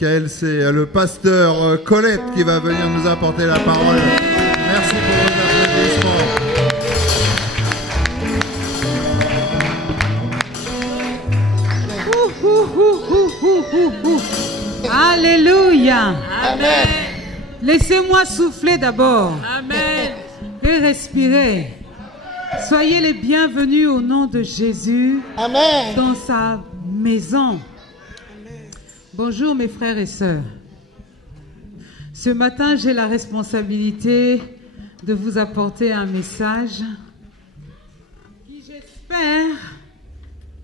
Michael, c'est le pasteur Colette qui va venir nous apporter la parole. Merci pour vos applaudissements. Alléluia. Amen. Laissez-moi souffler d'abord. Amen. Et respirer. Soyez les bienvenus au nom de Jésus. Amen. Dans sa maison. Bonjour mes frères et sœurs. Ce matin, j'ai la responsabilité de vous apporter un message qui, j'espère,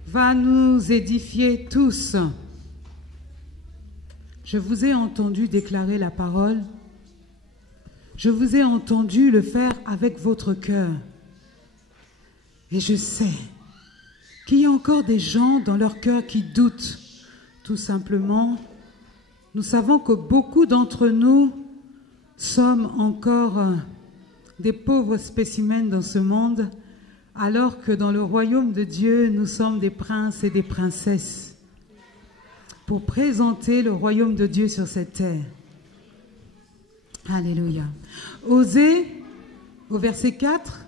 va nous édifier tous. Je vous ai entendu déclarer la parole. Je vous ai entendu le faire avec votre cœur. Et je sais qu'il y a encore des gens dans leur cœur qui doutent. Tout simplement, nous savons que beaucoup d'entre nous sommes encore des pauvres spécimens dans ce monde, alors que dans le royaume de Dieu, nous sommes des princes et des princesses pour présenter le royaume de Dieu sur cette terre. Alléluia. Osée, au verset 4,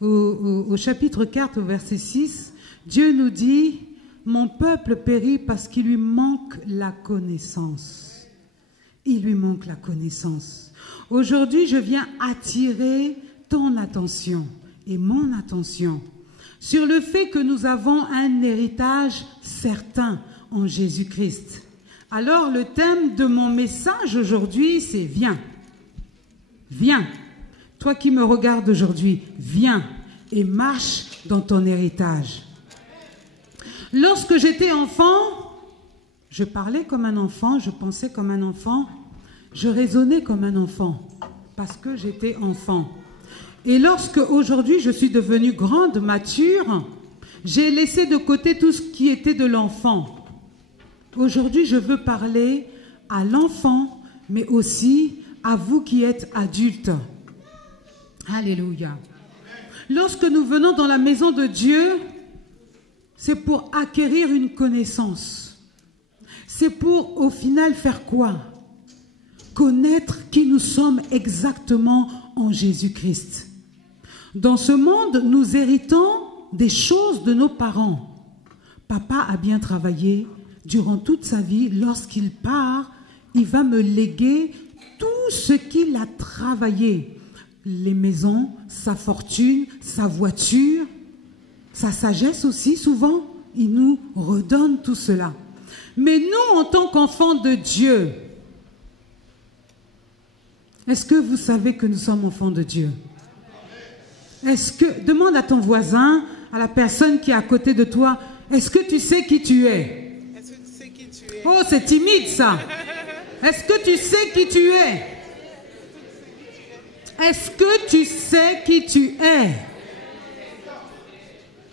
au chapitre 4, au verset 6, Dieu nous dit: mon peuple périt parce qu'il lui manque la connaissance. Il lui manque la connaissance. Aujourd'hui, je viens attirer ton attention et mon attention sur le fait que nous avons un héritage certain en Jésus-Christ. Alors, le thème de mon message aujourd'hui, c'est « Viens ». Viens. Toi qui me regardes aujourd'hui, viens et marche dans ton héritage. Lorsque j'étais enfant, je parlais comme un enfant, je pensais comme un enfant, je raisonnais comme un enfant, parce que j'étais enfant. Et lorsque aujourd'hui je suis devenue grande, mature, j'ai laissé de côté tout ce qui était de l'enfant. Aujourd'hui, je veux parler à l'enfant, mais aussi à vous qui êtes adultes. Alléluia. Lorsque nous venons dans la maison de Dieu, c'est pour acquérir une connaissance. C'est pour, au final, faire quoi? Connaître qui nous sommes exactement en Jésus-Christ. Dans ce monde, nous héritons des choses de nos parents. Papa a bien travaillé durant toute sa vie. Lorsqu'il part, il va me léguer tout ce qu'il a travaillé. Les maisons, sa fortune, sa voiture, sa sagesse aussi, souvent, il nous redonne tout cela. Mais nous, en tant qu'enfants de Dieu, est-ce que vous savez que nous sommes enfants de Dieu? Est-ce que, demande à ton voisin, à la personne qui est à côté de toi, est-ce que tu sais qui tu es? Est-ce que tu sais qui tu es? Oh, c'est timide ça. Est-ce que tu sais qui tu es? Est-ce que tu sais qui tu es?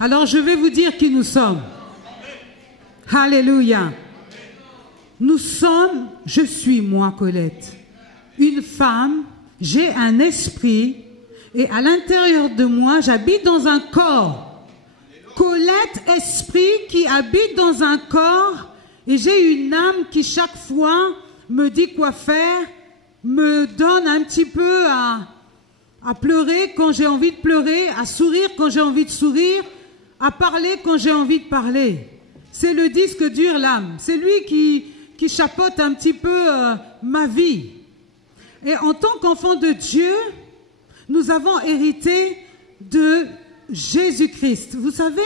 Alors je vais vous dire qui nous sommes. Alléluia. Nous sommes, je suis moi Colette, une femme, j'ai un esprit et à l'intérieur de moi j'habite dans un corps. Colette, esprit qui habite dans un corps, et j'ai une âme qui chaque fois me dit quoi faire, me donne un petit peu à pleurer quand j'ai envie de pleurer, à sourire quand j'ai envie de sourire, à parler quand j'ai envie de parler. C'est le disque dur, l'âme. C'est lui qui chapeaute un petit peu ma vie. Et en tant qu'enfant de Dieu, nous avons hérité de Jésus-Christ. Vous savez,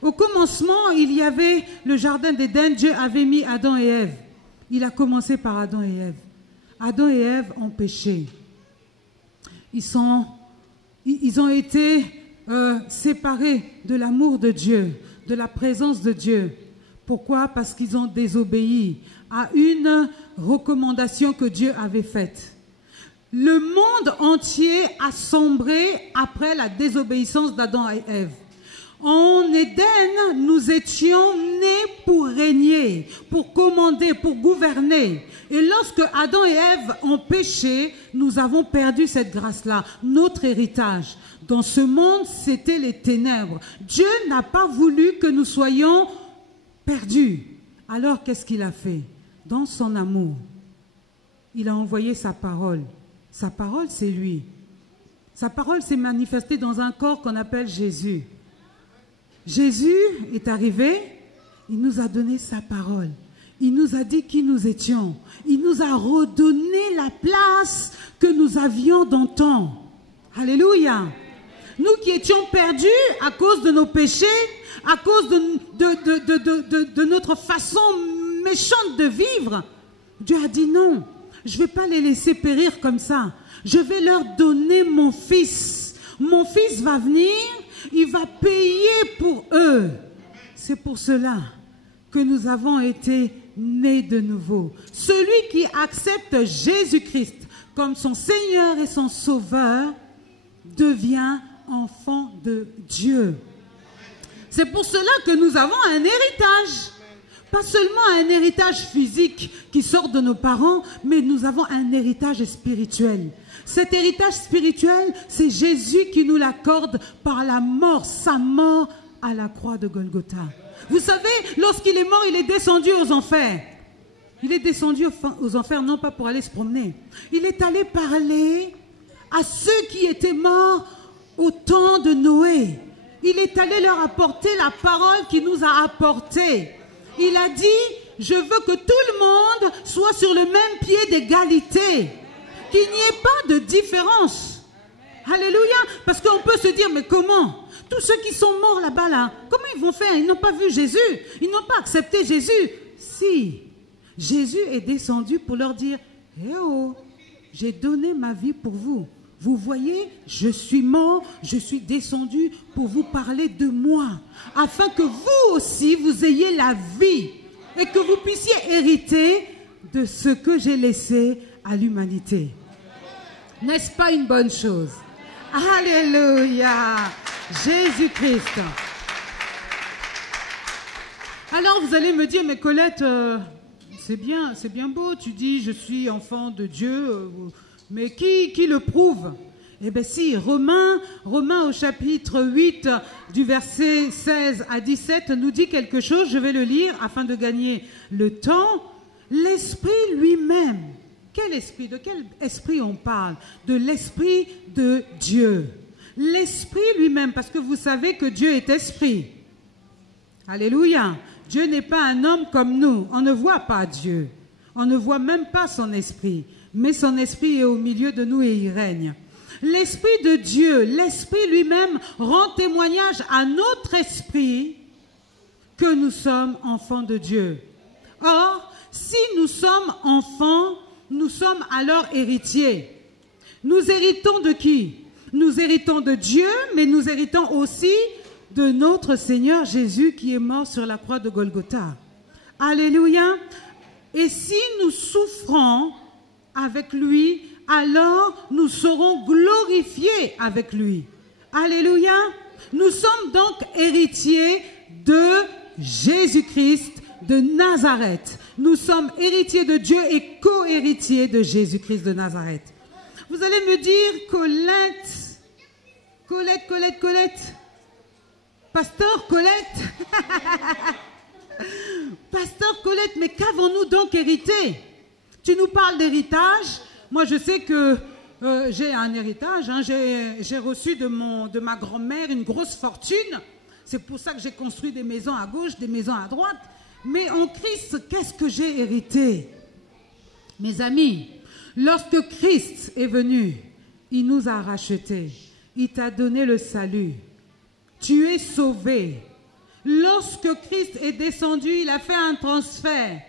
au commencement, il y avait le jardin d'Éden. Dieu avait mis Adam et Ève. Il a commencé par Adam et Ève. Adam et Ève ont péché. Ils ont été séparés de l'amour de Dieu, de la présence de Dieu. Pourquoi? Parce qu'ils ont désobéi à une recommandation que Dieu avait faite. Le monde entier a sombré après la désobéissance d'Adam et Ève. En Éden, nous étions nés pour régner, pour commander, pour gouverner. Et lorsque Adam et Ève ont péché, nous avons perdu cette grâce-là, notre héritage. Dans ce monde, c'était les ténèbres. Dieu n'a pas voulu que nous soyons perdus. Alors, qu'est-ce qu'il a fait? dans son amour, il a envoyé sa parole. Sa parole, c'est lui. Sa parole s'est manifestée dans un corps qu'on appelle Jésus. Jésus est arrivé, il nous a donné sa parole. Il nous a dit qui nous étions. Il nous a redonné la place que nous avions d'antan. Alléluia. Nous qui étions perdus à cause de nos péchés, à cause de notre façon méchante de vivre, Dieu a dit non, je ne vais pas les laisser périr comme ça. Je vais leur donner mon fils. Mon fils va venir, il va payer pour eux. C'est pour cela que nous avons été nés de nouveau. Celui qui accepte Jésus-Christ comme son Seigneur et son Sauveur devient enfant de Dieu. C'est pour cela que nous avons un héritage. Pas seulement un héritage physique qui sort de nos parents, mais nous avons un héritage spirituel. Cet héritage spirituel, c'est Jésus qui nous l'accorde par la mort, sa mort à la croix de Golgotha. Vous savez, lorsqu'il est mort, il est descendu aux enfers. Il est descendu aux enfers, non pas pour aller se promener. Il est allé parler à ceux qui étaient morts au temps de Noé. Il est allé leur apporter la parole qu'il nous a apportée. Il a dit, je veux que tout le monde soit sur le même pied d'égalité. Qu'il n'y ait pas de différence. Alléluia. Parce qu'on peut se dire, mais comment? Tous ceux qui sont morts là-bas, là, comment ils vont faire? Ils n'ont pas vu Jésus. Ils n'ont pas accepté Jésus. Si, Jésus est descendu pour leur dire, eh oh, j'ai donné ma vie pour vous. Vous voyez, je suis mort, je suis descendu pour vous parler de moi, afin que vous aussi, vous ayez la vie et que vous puissiez hériter de ce que j'ai laissé à l'humanité. N'est-ce pas une bonne chose? Alléluia! Jésus-Christ. Alors vous allez me dire, mais Colette, c'est bien beau, tu dis je suis enfant de Dieu, mais qui le prouve? Eh bien si, Romains au chapitre 8 du verset 16 à 17 nous dit quelque chose, je vais le lire afin de gagner le temps. L'Esprit lui-même, quel esprit? De quel esprit on parle? De l'Esprit de Dieu. L'Esprit lui-même, parce que vous savez que Dieu est Esprit. Alléluia. Dieu n'est pas un homme comme nous. On ne voit pas Dieu. On ne voit même pas son Esprit. Mais son Esprit est au milieu de nous et il règne. L'Esprit de Dieu, l'Esprit lui-même rend témoignage à notre esprit que nous sommes enfants de Dieu. Or, si nous sommes enfants, nous sommes alors héritiers. Nous héritons de qui? Nous héritons de Dieu, mais nous héritons aussi de notre Seigneur Jésus qui est mort sur la croix de Golgotha. Alléluia. Et si nous souffrons avec lui, alors nous serons glorifiés avec lui. Alléluia. Nous sommes donc héritiers de Jésus-Christ de Nazareth. Nous sommes héritiers de Dieu et co-héritiers de Jésus-Christ de Nazareth. Vous allez me dire, Colette, Pasteur Colette, Pasteur Colette, mais qu'avons-nous donc hérité? Tu nous parles d'héritage. Moi, je sais que j'ai un héritage. Hein. J'ai reçu de ma grand-mère une grosse fortune. C'est pour ça que j'ai construit des maisons à gauche, des maisons à droite. Mais en Christ, qu'est-ce que j'ai hérité? Mes amis, lorsque Christ est venu, il nous a rachetés. Il t'a donné le salut. Tu es sauvé. Lorsque Christ est descendu, il a fait un transfert.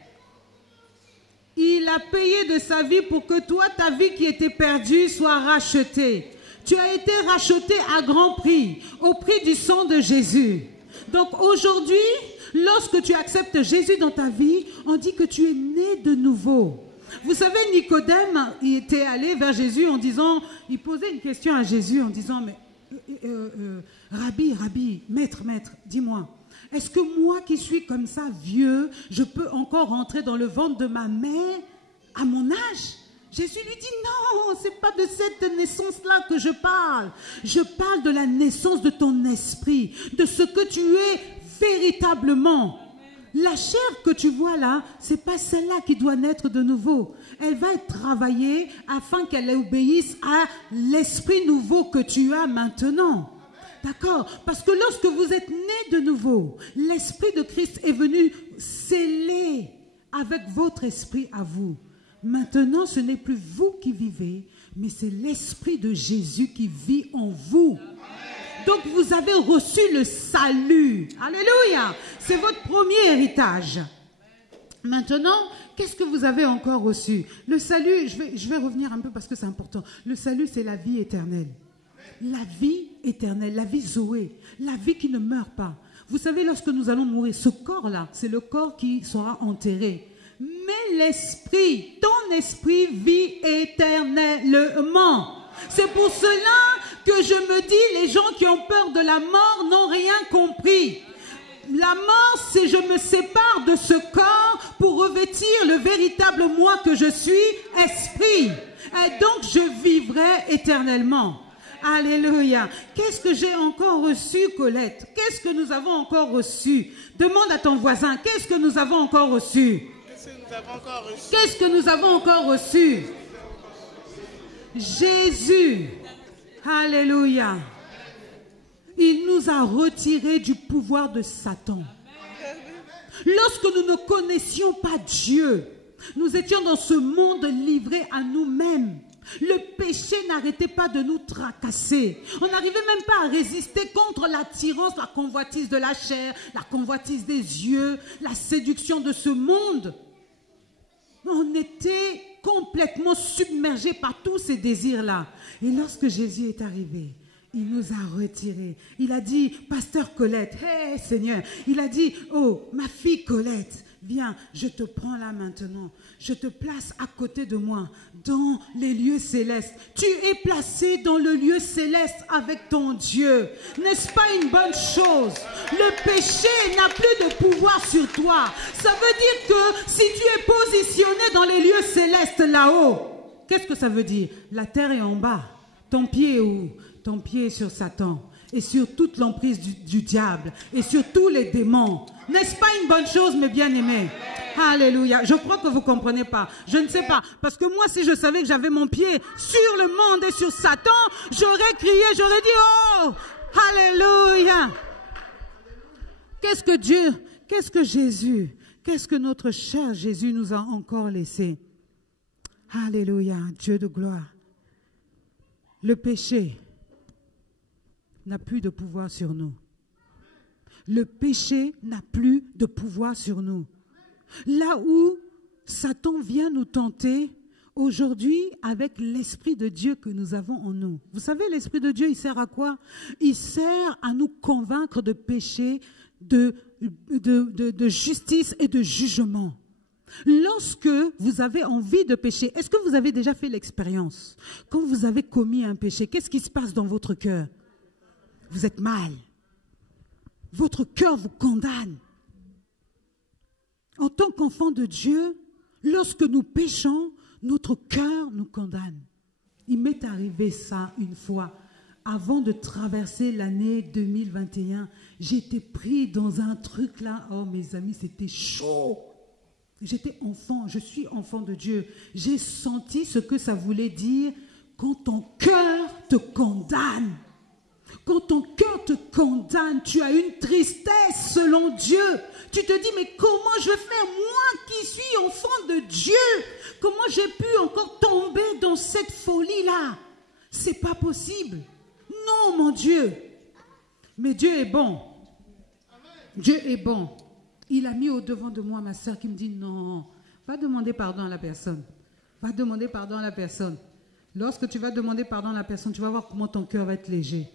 Il a payé de sa vie pour que toi, ta vie qui était perdue, soit rachetée. Tu as été racheté à grand prix, au prix du sang de Jésus. Donc aujourd'hui, lorsque tu acceptes Jésus dans ta vie, on dit que tu es né de nouveau. Vous savez, Nicodème, il était allé vers Jésus en disant, il posait une question à Jésus en disant, mais Rabbi, maître, dis-moi, est-ce que moi qui suis comme ça vieux, je peux encore rentrer dans le ventre de ma mère à mon âge? Jésus lui dit, non, ce n'est pas de cette naissance-là que je parle. Je parle de la naissance de ton esprit, de ce que tu es véritablement. La chair que tu vois là, c'est pas celle-là qui doit naître de nouveau. Elle va être travaillée afin qu'elle obéisse à l'esprit nouveau que tu as maintenant. D'accord? Parce que lorsque vous êtes né de nouveau, l'esprit de Christ est venu sceller avec votre esprit à vous. Maintenant, ce n'est plus vous qui vivez, mais c'est l'esprit de Jésus qui vit en vous. Donc vous avez reçu le salut. Alléluia. C'est votre premier héritage. Maintenant, qu'est-ce que vous avez encore reçu? Le salut, je vais revenir un peu parce que c'est important. Le salut, c'est la vie éternelle. La vie éternelle, la vie Zoé, la vie qui ne meurt pas. Vous savez, lorsque nous allons mourir, ce corps-là, c'est le corps qui sera enterré. Mais l'esprit, ton esprit vit éternellement. C'est pour cela que je me dis, les gens qui ont peur de la mort n'ont rien compris. La mort, c'est je me sépare de ce corps pour revêtir le véritable moi que je suis, esprit. Et donc, je vivrai éternellement. Alléluia. Qu'est-ce que j'ai encore reçu, Colette? Qu'est-ce que nous avons encore reçu? Demande à ton voisin, qu'est-ce que nous avons encore reçu? Qu'est-ce que nous avons encore reçu? Qu'est-ce que nous avons encore reçu? Jésus. Alléluia. Il nous a retirés du pouvoir de Satan. Lorsque nous ne connaissions pas Dieu, nous étions dans ce monde livré à nous-mêmes. Le péché n'arrêtait pas de nous tracasser. On n'arrivait même pas à résister contre l'attirance, la convoitise de la chair, la convoitise des yeux, la séduction de ce monde. On était complètement submergés par tous ces désirs-là. Et lorsque Jésus est arrivé, il nous a retirés. Il a dit, Pasteur Colette, hé Seigneur, il a dit, oh ma fille Colette, viens, je te prends là maintenant. Je te place à côté de moi, dans les lieux célestes. Tu es placé dans le lieu céleste avec ton Dieu. N'est-ce pas une bonne chose? Le péché n'a plus de pouvoir sur toi. Ça veut dire que si tu es positionné dans les lieux célestes là-haut, qu'est-ce que ça veut dire? La terre est en bas. Ton pied est où? Ton pied est sur Satan. Et sur toute l'emprise du diable. Et sur tous les démons. N'est-ce pas une bonne chose, mes bien-aimés? Alléluia. Je crois que vous ne comprenez pas. Je ne sais pas. Parce que moi, si je savais que j'avais mon pied sur le monde et sur Satan, j'aurais crié, j'aurais dit, oh, alléluia. Qu'est-ce que Dieu, qu'est-ce que Jésus, qu'est-ce que notre cher Jésus nous a encore laissé? Alléluia, Dieu de gloire. Le péché n'a plus de pouvoir sur nous. Le péché n'a plus de pouvoir sur nous. Là où Satan vient nous tenter, aujourd'hui, avec l'Esprit de Dieu que nous avons en nous. Vous savez, l'Esprit de Dieu, il sert à quoi? Il sert à nous convaincre de péché, de justice et de jugement. Lorsque vous avez envie de pécher, est-ce que vous avez déjà fait l'expérience? Quand vous avez commis un péché, qu'est-ce qui se passe dans votre cœur? Vous êtes mal. Votre cœur vous condamne. En tant qu'enfant de Dieu, lorsque nous péchons, notre cœur nous condamne. Il m'est arrivé ça une fois. Avant de traverser l'année 2021, j'étais pris dans un truc là. Oh mes amis, c'était chaud. J'étais enfant, je suis enfant de Dieu. J'ai senti ce que ça voulait dire quand ton cœur te condamne. Quand ton cœur te condamne, tu as une tristesse selon Dieu. Tu te dis, mais comment je fais, moi qui suis enfant de Dieu? Comment j'ai pu encore tomber dans cette folie-là? C'est pas possible. Non, mon Dieu. Mais Dieu est bon. Dieu est bon. Il a mis au-devant de moi ma soeur qui me dit, non, va demander pardon à la personne. Va demander pardon à la personne. Lorsque tu vas demander pardon à la personne, tu vas voir comment ton cœur va être léger.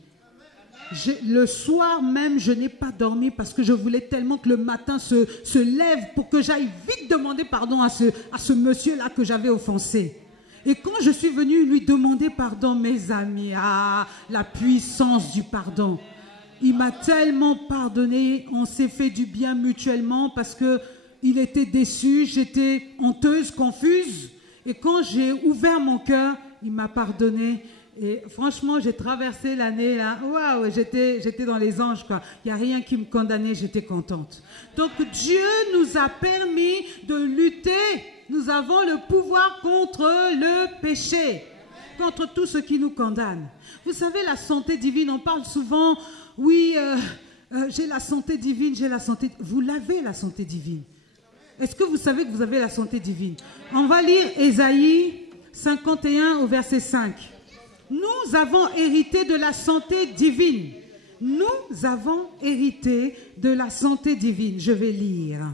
Le soir même, je n'ai pas dormi parce que je voulais tellement que le matin se lève pour que j'aille vite demander pardon à ce monsieur-là que j'avais offensé. Et quand je suis venue lui demander pardon, mes amis, la puissance du pardon. Il m'a tellement pardonné, on s'est fait du bien mutuellement parce qu'il était déçu, j'étais honteuse, confuse. Et quand j'ai ouvert mon cœur, il m'a pardonné. Et franchement, j'ai traversé l'année là. Waouh, j'étais dans les anges quoi. Il n'y a rien qui me condamnait, j'étais contente. Donc Dieu nous a permis de lutter. Nous avons le pouvoir contre le péché, contre tout ce qui nous condamne. Vous savez, la santé divine, on parle souvent, oui, j'ai la santé divine, j'ai la santé. Vous l'avez la santé divine. Est-ce que vous savez que vous avez la santé divine? On va lire Ésaïe 51 au verset 5. Nous avons hérité de la santé divine. Nous avons hérité de la santé divine. Je vais lire.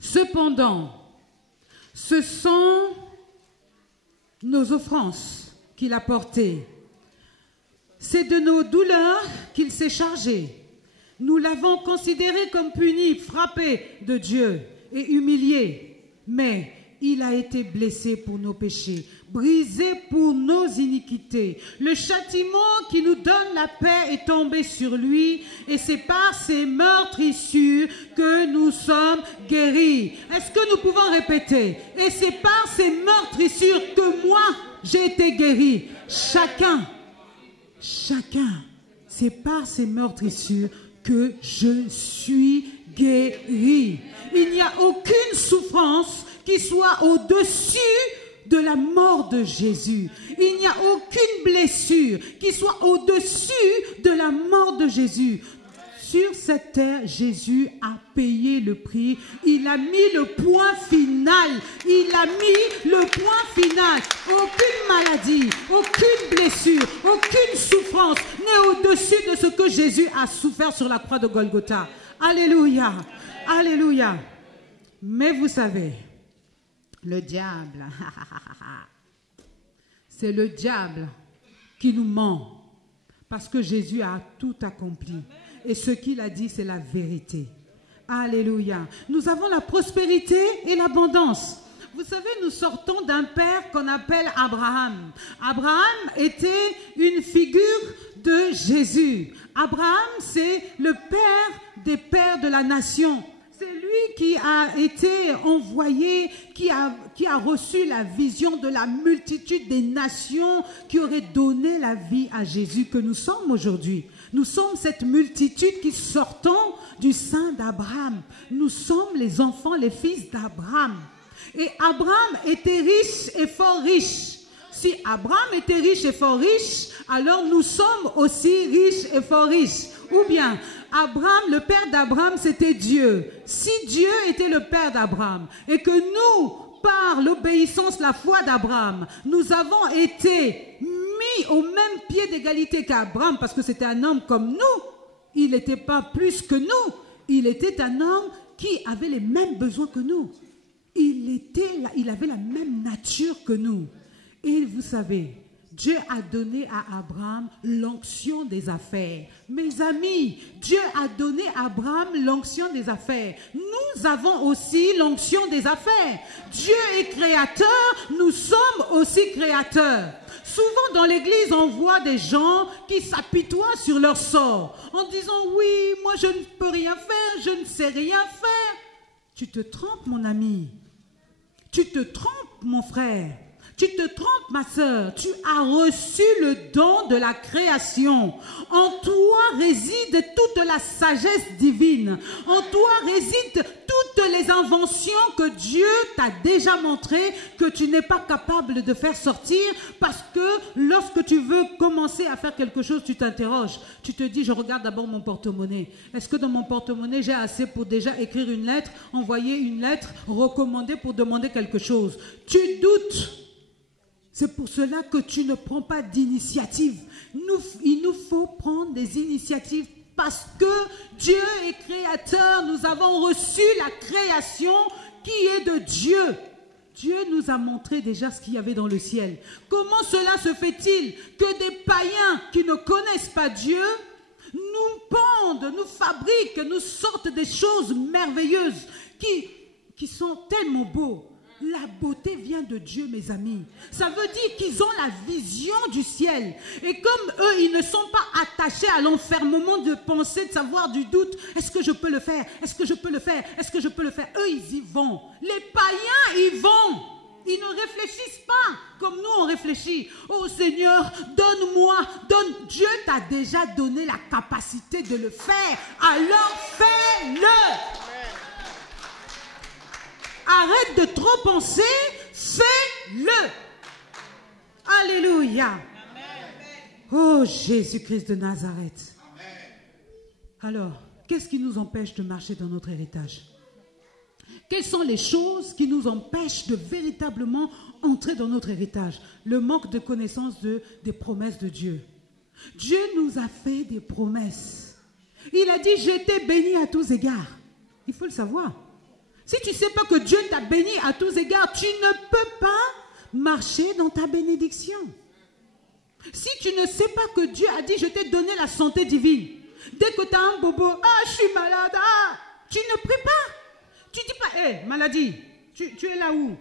Cependant, ce sont nos offenses qu'il a portées. C'est de nos douleurs qu'il s'est chargé. Nous l'avons considéré comme puni, frappé de Dieu et humilié. Mais il a été blessé pour nos péchés, brisé pour nos iniquités. Le châtiment qui nous donne la paix est tombé sur lui, et c'est par ses meurtrissures que nous sommes guéris. Est-ce que nous pouvons répéter? Et c'est par ses meurtrissures que moi, j'ai été guéri. Chacun, c'est par ses meurtrissures que je suis guéri. Il n'y a aucune souffrance qui soit au-dessus de la mort de Jésus. Il n'y a aucune blessure qui soit au-dessus de la mort de Jésus. Sur cette terre, Jésus a payé le prix. Il a mis le point final. Il a mis le point final. Aucune maladie, aucune blessure, aucune souffrance n'est au-dessus de ce que Jésus a souffert sur la croix de Golgotha. Alléluia. Alléluia. Mais vous savez, le diable, c'est le diable qui nous ment, parce que Jésus a tout accompli. Et ce qu'il a dit, c'est la vérité. Alléluia. Nous avons la prospérité et l'abondance. Vous savez, nous sortons d'un père qu'on appelle Abraham. Abraham était une figure de Jésus. Abraham, c'est le père des pères de la nation. C'est lui qui a été envoyé, qui a reçu la vision de la multitude des nations qui auraient donné la vie à Jésus que nous sommes aujourd'hui. Nous sommes cette multitude qui sortons du sein d'Abraham. Nous sommes les enfants, les fils d'Abraham. Et Abraham était riche et fort riche. Si Abraham était riche et fort riche, alors nous sommes aussi riches et fort riches. Ou bien, Abraham, le père d'Abraham, c'était Dieu. Si Dieu était le père d'Abraham et que nous, par l'obéissance, la foi d'Abraham, nous avons été mis au même pied d'égalité qu'Abraham, parce que c'était un homme comme nous, il n'était pas plus que nous, il était un homme qui avait les mêmes besoins que nous. Il avait la même nature que nous. Et vous savez, Dieu a donné à Abraham l'onction des affaires. Mes amis, Dieu a donné à Abraham l'onction des affaires. Nous avons aussi l'onction des affaires. Dieu est créateur, nous sommes aussi créateurs. Souvent dans l'église, on voit des gens qui s'apitoient sur leur sort en disant « Oui, moi je ne peux rien faire, je ne sais rien faire. » Tu te trompes, mon ami. Tu te trompes, mon frère. Tu te trompes, ma sœur. Tu as reçu le don de la création. En toi réside toute la sagesse divine. En toi résident toutes les inventions que Dieu t'a déjà montrées, que tu n'es pas capable de faire sortir, parce que lorsque tu veux commencer à faire quelque chose, tu t'interroges. Tu te dis, je regarde d'abord mon porte-monnaie. Est-ce que dans mon porte-monnaie, j'ai assez pour déjà écrire une lettre, envoyer une lettre, recommander pour demander quelque chose? Tu doutes. C'est pour cela que tu ne prends pas d'initiative. Il nous faut prendre des initiatives parce que Dieu est créateur. Nous avons reçu la création qui est de Dieu. Dieu nous a montré déjà ce qu'il y avait dans le ciel. Comment cela se fait-il que des païens qui ne connaissent pas Dieu nous pendent, nous fabriquent, nous sortent des choses merveilleuses qui sont tellement beaux? La beauté vient de Dieu, mes amis. Ça veut dire qu'ils ont la vision du ciel. Et comme eux, ils ne sont pas attachés à l'enfermement de pensée, de savoir, du doute. Est-ce que je peux le faire? Est-ce que je peux le faire? Est-ce que je peux le faire? Eux, ils y vont. Les païens, ils vont. Ils ne réfléchissent pas comme nous on réfléchit. Oh Seigneur, donne-moi, donne. Dieu t'a déjà donné la capacité de le faire. Alors fais-le. Arrête de trop penser, fais-le. Alléluia. Oh Jésus-Christ de Nazareth. Alors, qu'est-ce qui nous empêche de marcher dans notre héritage? Quelles sont les choses qui nous empêchent de véritablement entrer dans notre héritage? Le manque de connaissance des promesses de Dieu. Dieu nous a fait des promesses. Il a dit, je t'ai béni à tous égards. Il faut le savoir. Si tu ne sais pas que Dieu t'a béni à tous égards, tu ne peux pas marcher dans ta bénédiction. Si tu ne sais pas que Dieu a dit, je t'ai donné la santé divine. Dès que tu as un bobo, je suis malade, tu ne pries pas. Tu dis pas, hé, maladie, tu es là où?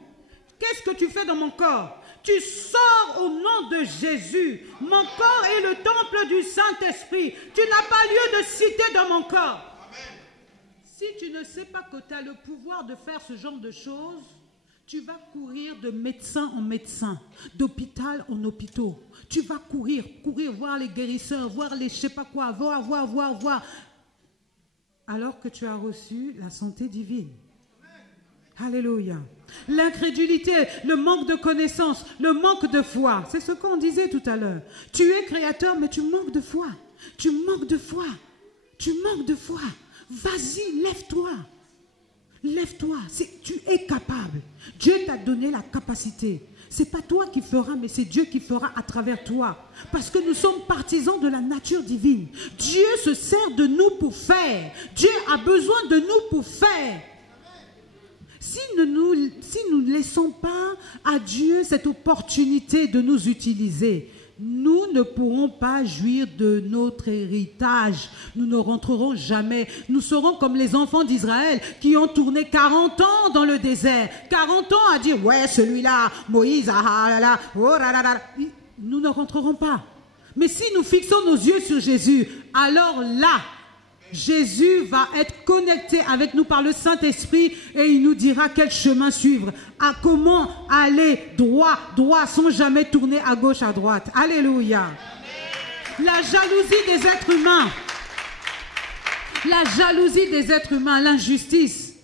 Qu'est-ce que tu fais dans mon corps? Tu sors au nom de Jésus. Mon corps est le temple du Saint-Esprit. Tu n'as pas lieu de citer dans mon corps. Si tu ne sais pas que tu as le pouvoir de faire ce genre de choses, tu vas courir de médecin en médecin, d'hôpital en hôpital. Tu vas courir, voir les guérisseurs, voir les je sais pas quoi, voir. Alors que tu as reçu la santé divine. Alléluia. L'incrédulité, le manque de connaissance, le manque de foi. C'est ce qu'on disait tout à l'heure. Tu es créateur, mais tu manques de foi. Tu manques de foi. Vas-y, lève-toi. Lève-toi. Tu es capable. Dieu t'a donné la capacité. Ce n'est pas toi qui feras, mais c'est Dieu qui fera à travers toi. Parce que nous sommes partisans de la nature divine. Dieu se sert de nous pour faire. Dieu a besoin de nous pour faire. Si nous ne laissons pas à Dieu cette opportunité de nous utiliser, nous ne pourrons pas jouir de notre héritage. Nous ne rentrerons jamais. Nous serons comme les enfants d'Israël qui ont tourné 40 ans dans le désert. 40 ans à dire, ouais, celui-là, Moïse, Nous ne rentrerons pas. Mais si nous fixons nos yeux sur Jésus, alors là, Jésus va être connecté avec nous par le Saint-Esprit et il nous dira quel chemin suivre, à comment aller droit, sans jamais tourner à gauche, à droite. Alléluia. Amen. La jalousie des êtres humains, l'injustice.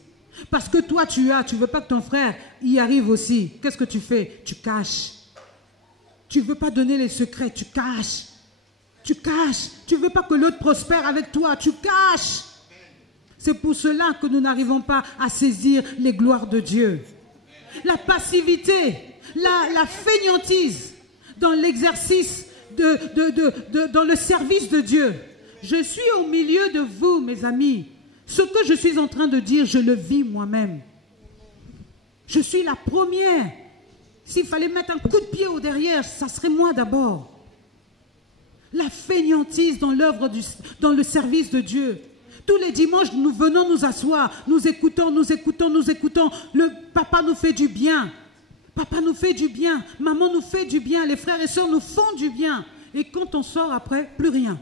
Parce que toi tu veux pas que ton frère y arrive aussi. Qu'est-ce que tu fais? Tu caches. Tu veux pas donner les secrets, tu caches. Tu caches. Tu ne veux pas que l'autre prospère avec toi. Tu caches. C'est pour cela que nous n'arrivons pas à saisir les gloires de Dieu. La passivité, la fainéantise dans l'exercice, dans le service de Dieu. Je suis au milieu de vous, mes amis. Ce que je suis en train de dire, je le vis moi-même. Je suis la première. S'il fallait mettre un coup de pied au derrière, ça serait moi d'abord. La fainéantise dans l'œuvre, dans le service de Dieu. Tous les dimanches, nous venons nous asseoir, nous écoutons. Le papa nous fait du bien. Papa nous fait du bien. Maman nous fait du bien. Les frères et sœurs nous font du bien. Et quand on sort après, plus rien.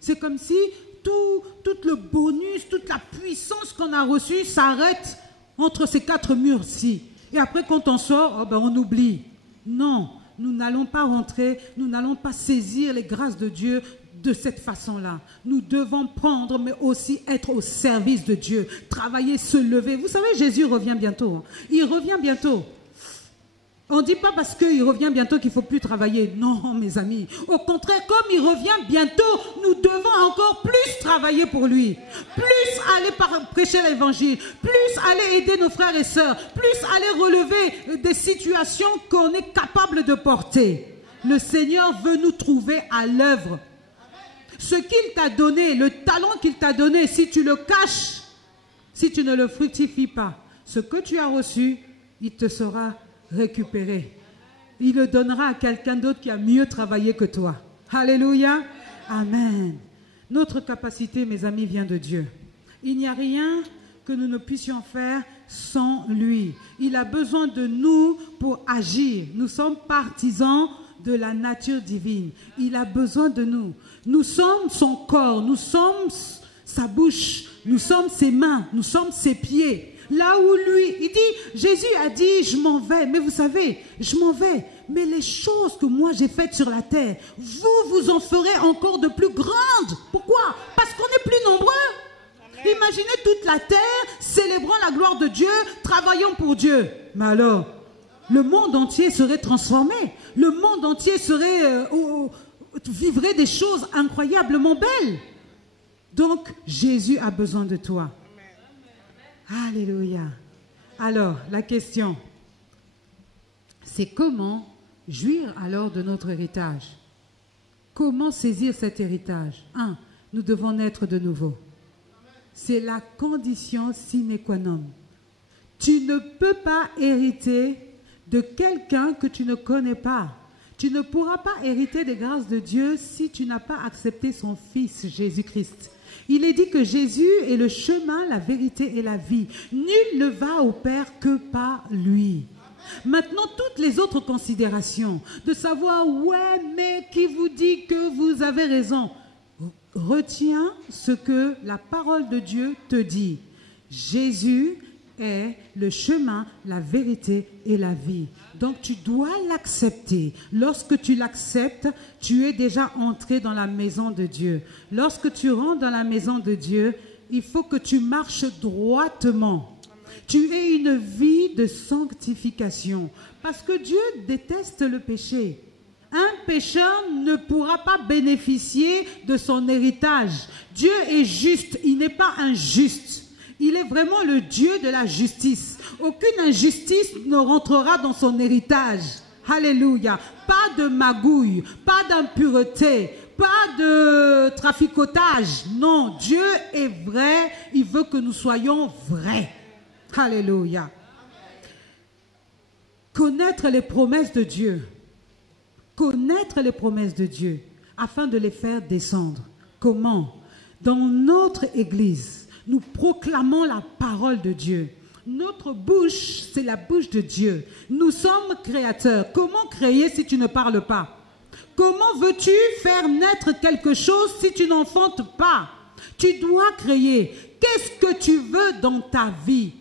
C'est comme si tout le bonus, toute la puissance qu'on a reçue s'arrête entre ces 4 murs-ci. Et après, quand on sort, on oublie. Non. Nous n'allons pas rentrer, nous n'allons pas saisir les grâces de Dieu de cette façon-là. Nous devons prendre, mais aussi être au service de Dieu. Travailler, se lever. Vous savez, Jésus revient bientôt. Il revient bientôt. On ne dit pas parce qu'il revient bientôt qu'il ne faut plus travailler. Non, mes amis. Au contraire, comme il revient bientôt, nous devons encore plus travailler pour lui. Plus aller prêcher l'évangile. Plus aller aider nos frères et sœurs. Plus aller relever des situations qu'on est capable de porter. Le Seigneur veut nous trouver à l'œuvre. Ce qu'il t'a donné, le talent qu'il t'a donné, si tu le caches, si tu ne le fructifies pas, ce que tu as reçu, il te sera récupéré. Il le donnera à quelqu'un d'autre qui a mieux travaillé que toi. Alléluia. Amen. Notre capacité, mes amis, vient de Dieu. Il n'y a rien que nous ne puissions faire sans lui. Il a besoin de nous pour agir. Nous sommes partisans de la nature divine. Il a besoin de nous. Nous sommes son corps, nous sommes sa bouche, nous sommes ses mains, nous sommes ses pieds. Là où lui, il dit, Jésus a dit, je m'en vais. Mais vous savez, je m'en vais. Mais les choses que moi j'ai faites sur la terre, vous en ferez encore de plus grandes. Pourquoi? Parce qu'on est plus nombreux. Amen. Imaginez toute la terre célébrant la gloire de Dieu, travaillant pour Dieu. Mais alors, le monde entier serait transformé. Le monde entier vivrait des choses incroyablement belles. Donc, Jésus a besoin de toi. Amen. Alléluia. Alors, la question, c'est comment jouir alors de notre héritage? Comment saisir cet héritage? 1. Nous devons naître de nouveau. C'est la condition sine qua non. Tu ne peux pas hériter de quelqu'un que tu ne connais pas. Tu ne pourras pas hériter des grâces de Dieu si tu n'as pas accepté son Fils Jésus-Christ. Il est dit que Jésus est le chemin, la vérité et la vie. Nul ne va au Père que par lui. Maintenant, toutes les autres considérations, de savoir, ouais, mais qui vous dit que vous avez raison? Retiens ce que la parole de Dieu te dit. Jésus est le chemin, la vérité et la vie. Donc tu dois l'accepter. Lorsque tu l'acceptes, tu es déjà entré dans la maison de Dieu. Lorsque tu rentres dans la maison de Dieu, il faut que tu marches droitement. Tu aies une vie de sanctification. Parce que Dieu déteste le péché. Un pécheur ne pourra pas bénéficier de son héritage. Dieu est juste, il n'est pas injuste. Il est vraiment le Dieu de la justice. Aucune injustice ne rentrera dans son héritage. Alléluia. Pas de magouille, pas d'impureté, pas de traficotage. Non, Dieu est vrai. Il veut que nous soyons vrais. Alléluia. Connaître les promesses de Dieu. Connaître les promesses de Dieu afin de les faire descendre. Comment? Dans notre Église, nous proclamons la parole de Dieu. Notre bouche, c'est la bouche de Dieu. Nous sommes créateurs. Comment créer si tu ne parles pas? Comment veux-tu faire naître quelque chose si tu n'enfantes pas? Tu dois créer. Qu'est-ce que tu veux dans ta vie?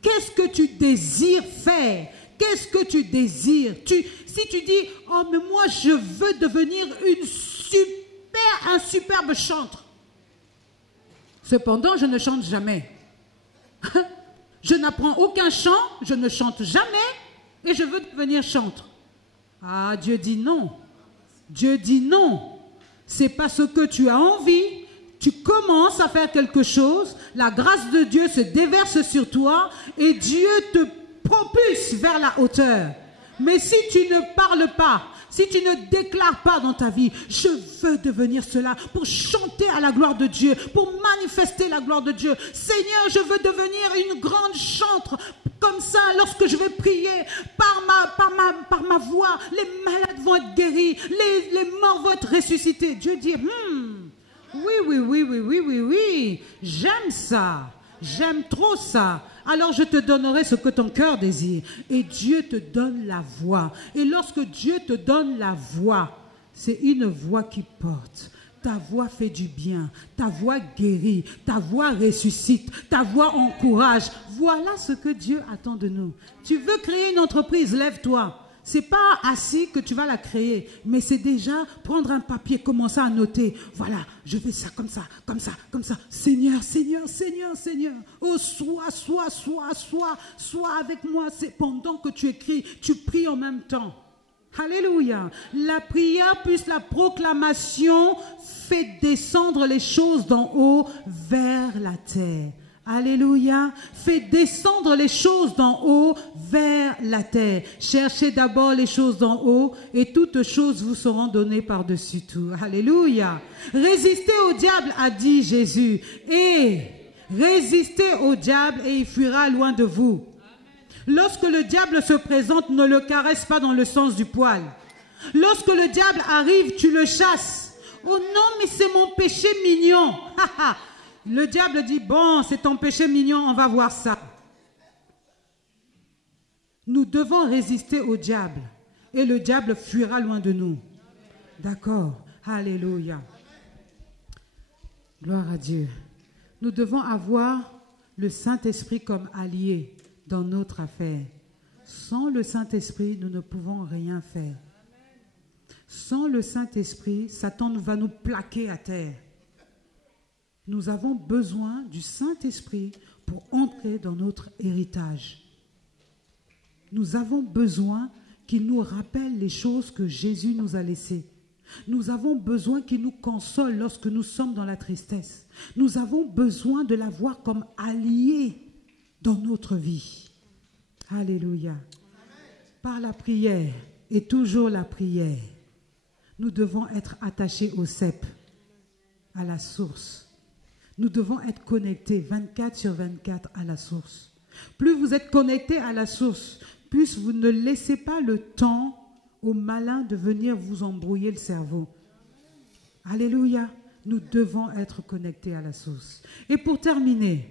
Qu'est-ce que tu désires faire? Qu'est-ce que tu désires? Si tu dis, oh mais moi je veux devenir un superbe chanteur. Cependant, je ne chante jamais. Je n'apprends aucun chant, je ne chante jamais et je veux devenir chanteur. Ah, Dieu dit non. Dieu dit non. C'est parce que tu as envie, tu commences à faire quelque chose, la grâce de Dieu se déverse sur toi et Dieu te propulse vers la hauteur. Mais si tu ne parles pas, si tu ne déclares pas dans ta vie, je veux devenir cela pour chanter à la gloire de Dieu, pour manifester la gloire de Dieu. Seigneur, je veux devenir une grande chanteuse. Comme ça, lorsque je vais prier, par ma voix, les malades vont être guéris, les morts vont être ressuscités. Dieu dit, oui, j'aime ça, j'aime trop ça. Alors je te donnerai ce que ton cœur désire. Et Dieu te donne la voix. Et lorsque Dieu te donne la voix, c'est une voix qui porte. Ta voix fait du bien, ta voix guérit, ta voix ressuscite, ta voix encourage. Voilà ce que Dieu attend de nous. Tu veux créer une entreprise, lève-toi. Ce n'est pas assis que tu vas la créer, mais c'est déjà prendre un papier, commencer à noter. Voilà, je fais ça comme ça, comme ça, comme ça. Seigneur, Seigneur, Seigneur, Seigneur. Oh, sois avec moi. C'est pendant que tu écris, tu pries en même temps. Alléluia. La prière plus la proclamation fait descendre les choses d'en haut vers la terre. Alléluia. Fais descendre les choses d'en haut vers la terre. Cherchez d'abord les choses d'en haut et toutes choses vous seront données par-dessus tout. Alléluia. Résistez au diable, a dit Jésus. Et résistez au diable et il fuira loin de vous. Lorsque le diable se présente, ne le caresse pas dans le sens du poil. Lorsque le diable arrive, tu le chasses. Oh non, mais c'est mon péché mignon. Le diable dit, bon, c'est ton péché mignon, on va voir ça. Nous devons résister au diable et le diable fuira loin de nous. D'accord? Alléluia. Gloire à Dieu. Nous devons avoir le Saint-Esprit comme allié dans notre affaire. Sans le Saint-Esprit, nous ne pouvons rien faire. Sans le Saint-Esprit, Satan va nous plaquer à terre. Nous avons besoin du Saint-Esprit pour entrer dans notre héritage. Nous avons besoin qu'il nous rappelle les choses que Jésus nous a laissées. Nous avons besoin qu'il nous console lorsque nous sommes dans la tristesse. Nous avons besoin de l'avoir comme allié dans notre vie. Alléluia. Par la prière et toujours la prière, nous devons être attachés au cep, à la source. Nous devons être connectés 24/24 à la source. Plus vous êtes connectés à la source, plus vous ne laissez pas le temps au malin de venir vous embrouiller le cerveau. Alléluia. Nous devons être connectés à la source. Et pour terminer,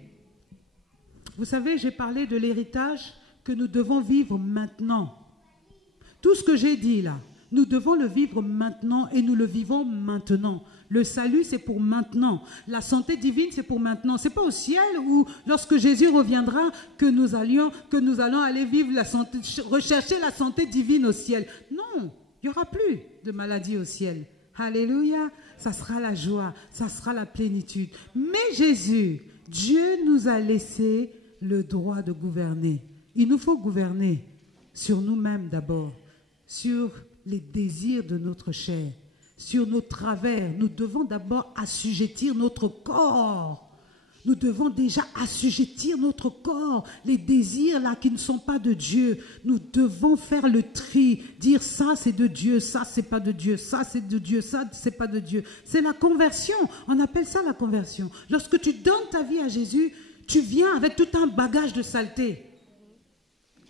vous savez, j'ai parlé de l'héritage que nous devons vivre maintenant. Tout ce que j'ai dit là, nous devons le vivre maintenant et nous le vivons maintenant. Le salut, c'est pour maintenant. La santé divine, c'est pour maintenant. Ce n'est pas au ciel où, lorsque Jésus reviendra, que nous allons aller vivre la santé, rechercher la santé divine au ciel. Non, il n'y aura plus de maladie au ciel. Alléluia, ça sera la joie, ça sera la plénitude. Mais Jésus, Dieu nous a laissé le droit de gouverner. Il nous faut gouverner sur nous-mêmes d'abord, sur les désirs de notre chair, sur nos travers. Nous devons d'abord assujettir notre corps. Nous devons déjà assujettir notre corps. Les désirs là qui ne sont pas de Dieu, nous devons faire le tri, dire ça c'est de Dieu, ça c'est pas de Dieu, ça c'est de Dieu, ça c'est pas de Dieu. C'est la conversion, on appelle ça la conversion. Lorsque tu donnes ta vie à Jésus, tu viens avec tout un bagage de saleté.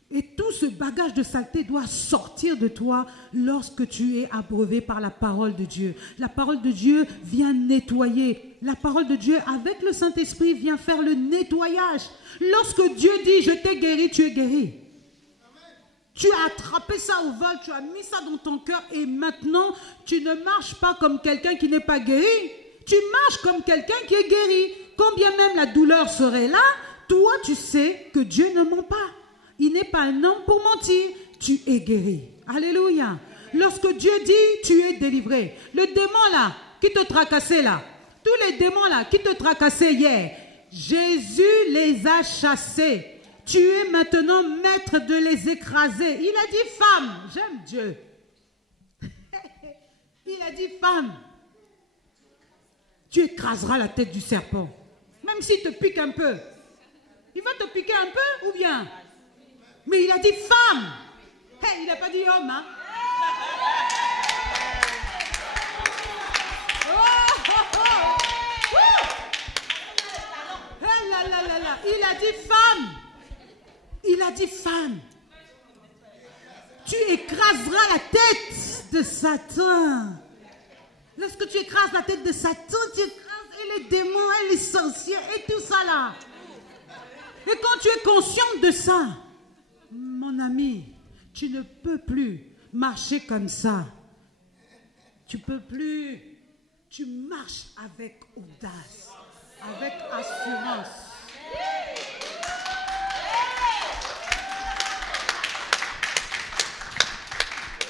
Et tout ce bagage de saleté doit sortir de toi lorsque tu es abreuvé par la parole de Dieu. La parole de Dieu vient nettoyer. La parole de Dieu, avec le Saint-Esprit, vient faire le nettoyage. Lorsque Dieu dit « je t'ai guéri », tu es guéri. Tu as attrapé ça au vol, tu as mis ça dans ton cœur et maintenant, tu ne marches pas comme quelqu'un qui n'est pas guéri. Tu marches comme quelqu'un qui est guéri. Quand bien même la douleur serait là, toi, tu sais que Dieu ne ment pas. Il n'est pas un homme pour mentir. Tu es guéri. Alléluia. Lorsque Dieu dit, tu es délivré. Le démon là, qui te tracassait là, tous les démons là, qui te tracassaient hier, Jésus les a chassés. Tu es maintenant maître de les écraser. Il a dit, femme, j'aime Dieu. Il a dit, femme, tu écraseras la tête du serpent. Même s'il te pique un peu. Il va te piquer un peu ou bien? Mais il a dit femme. Hey, il n'a pas dit homme. Hein? Oh, oh, oh. Hey, là, là, là, là. Il a dit femme. Il a dit femme. Tu écraseras la tête de Satan. Lorsque tu écrases la tête de Satan, tu écrases et les démons et les sorciers et tout ça là. Et quand tu es consciente de ça, mon ami, tu ne peux plus marcher comme ça. Tu ne peux plus. Tu marches avec audace, avec assurance.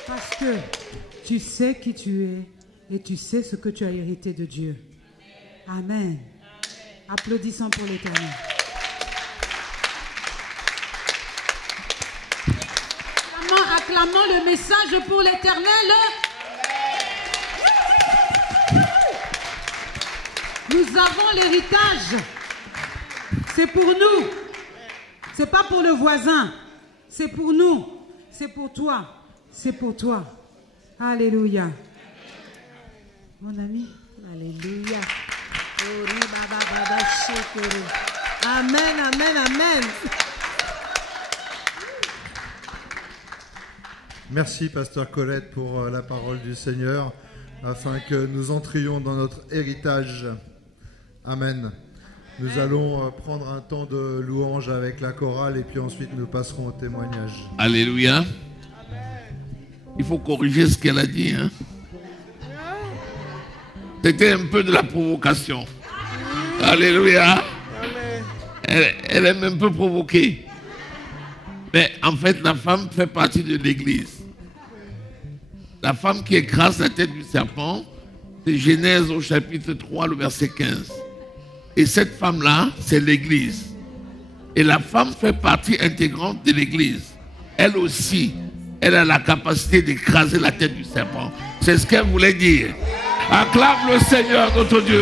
Parce que tu sais qui tu es et tu sais ce que tu as hérité de Dieu. Amen. Applaudissons pour l'Éternel. Acclamons le message pour l'Éternel. Nous avons l'héritage. C'est pour nous. C'est pas pour le voisin. C'est pour nous. C'est pour toi. C'est pour toi. Alléluia. Mon ami. Alléluia. Amen, amen, amen. Merci, pasteur Colette, pour la parole du Seigneur, afin que nous entrions dans notre héritage. Amen. Nous allons prendre un temps de louange avec la chorale et puis ensuite nous passerons au témoignage. Alléluia. Il faut corriger ce qu'elle a dit. Hein? C'était un peu de la provocation. Alléluia. elle aime un peu provoquer. Mais en fait, la femme fait partie de l'église. La femme qui écrase la tête du serpent, c'est Genèse au chapitre 3, le verset 15. Et cette femme-là, c'est l'église. Et la femme fait partie intégrante de l'église. Elle aussi, elle a la capacité d'écraser la tête du serpent. C'est ce qu'elle voulait dire. Acclame le Seigneur, notre Dieu.